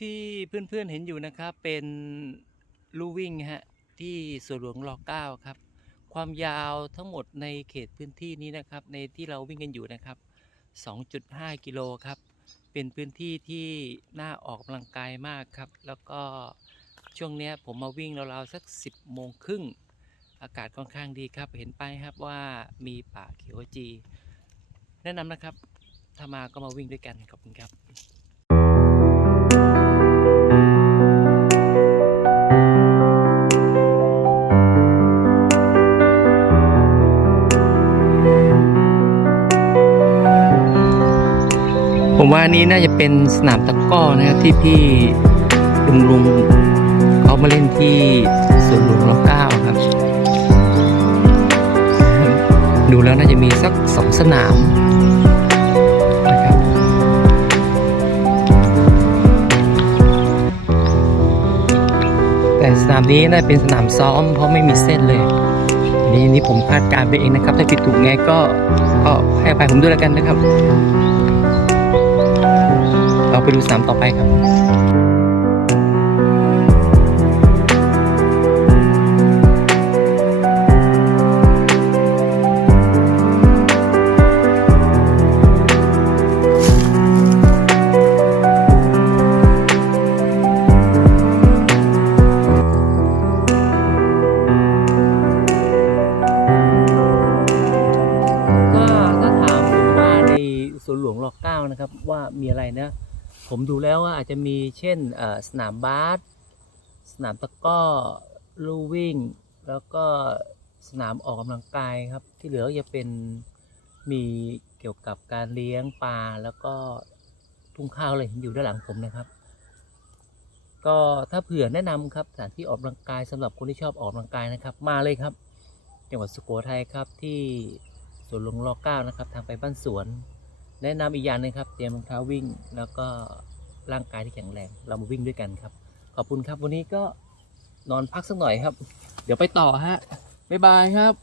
ที่เพื่อนๆเห็นอยู่นะครับเป็นลู่วิ่งฮะที่สวนหลวงรเก้าครับ ความยาวทั้งหมดในเขตพื้นที่นี้นะครับ ในที่เราวิ่งกันอยู่นะครับ 2.5 กิโลครับ เป็นพื้นที่ที่น่าออกกำลังกายมากครับ แล้วก็ช่วงเนี้ยผมมาวิ่งราวๆสัก 10โมงครึ่งอากาศค่อนข้างดีครับ เห็นไปายครับว่ามีป่าเขียวจี แนะนำนะครับ ถ้ามาก็มาวิ่งด้วยกันขอบคุณครับ ผมว่านี้น่าจะเป็นสนามตะก้อนะครับที่พี่ลุงลุงเขามาเล่นที่สวนหลวงรเก้าครับ ดูแล้วน่าจะมีสักสองสนามนะครับแต่สนามนี้น่าจะเป็นสนามซ้อมเพราะไม่มีเส้นเลยอันนี้อันนี่ผมคาดการไปเองนะครับ ถ้าผิดถูกไงก็ก็ให้อภัยผมด้วยแล้วกันนะครับ ดูสนามต่อไปครับก็ถามผมว่าในสวนหลวงรอเก้านะครับ ว่ามีอะไรนะ ผมดูแล้วว่าอาจจะมีเช่นสนามบาสสนามตะก้อลู่วิ่ง แล้วก็สนามออกกำลังกายครับ ที่เหลือจะเป็นมีเกี่ยวกับการเลี้ยงปลาแล้วก็ทุ่งข้าวอะไรเห็นอยู่ด้านหลังผมนะครับ ก็ถ้าเผื่อแนะนำครับสถานที่ออกกำลังกายสำหรับคนที่ชอบออกกำลังกายนะครับ มาเลยครับ จังหวัดสุโขทัยครับที่สวนหลวงรอเก้านะครับ ทางไปบ้านสวน แนะนำอีกอย่างหนึงครับ เตรียมรองเท้าวิ่ง แล้วก็ร่างกายที่แข็งแรง เรามาวิ่งด้วยกันครับ ขอบคุณครับวันนี้ก็นอนพักสักหน่อยครับ เดี๋ยวไปต่อฮะบ๊ายบายครับ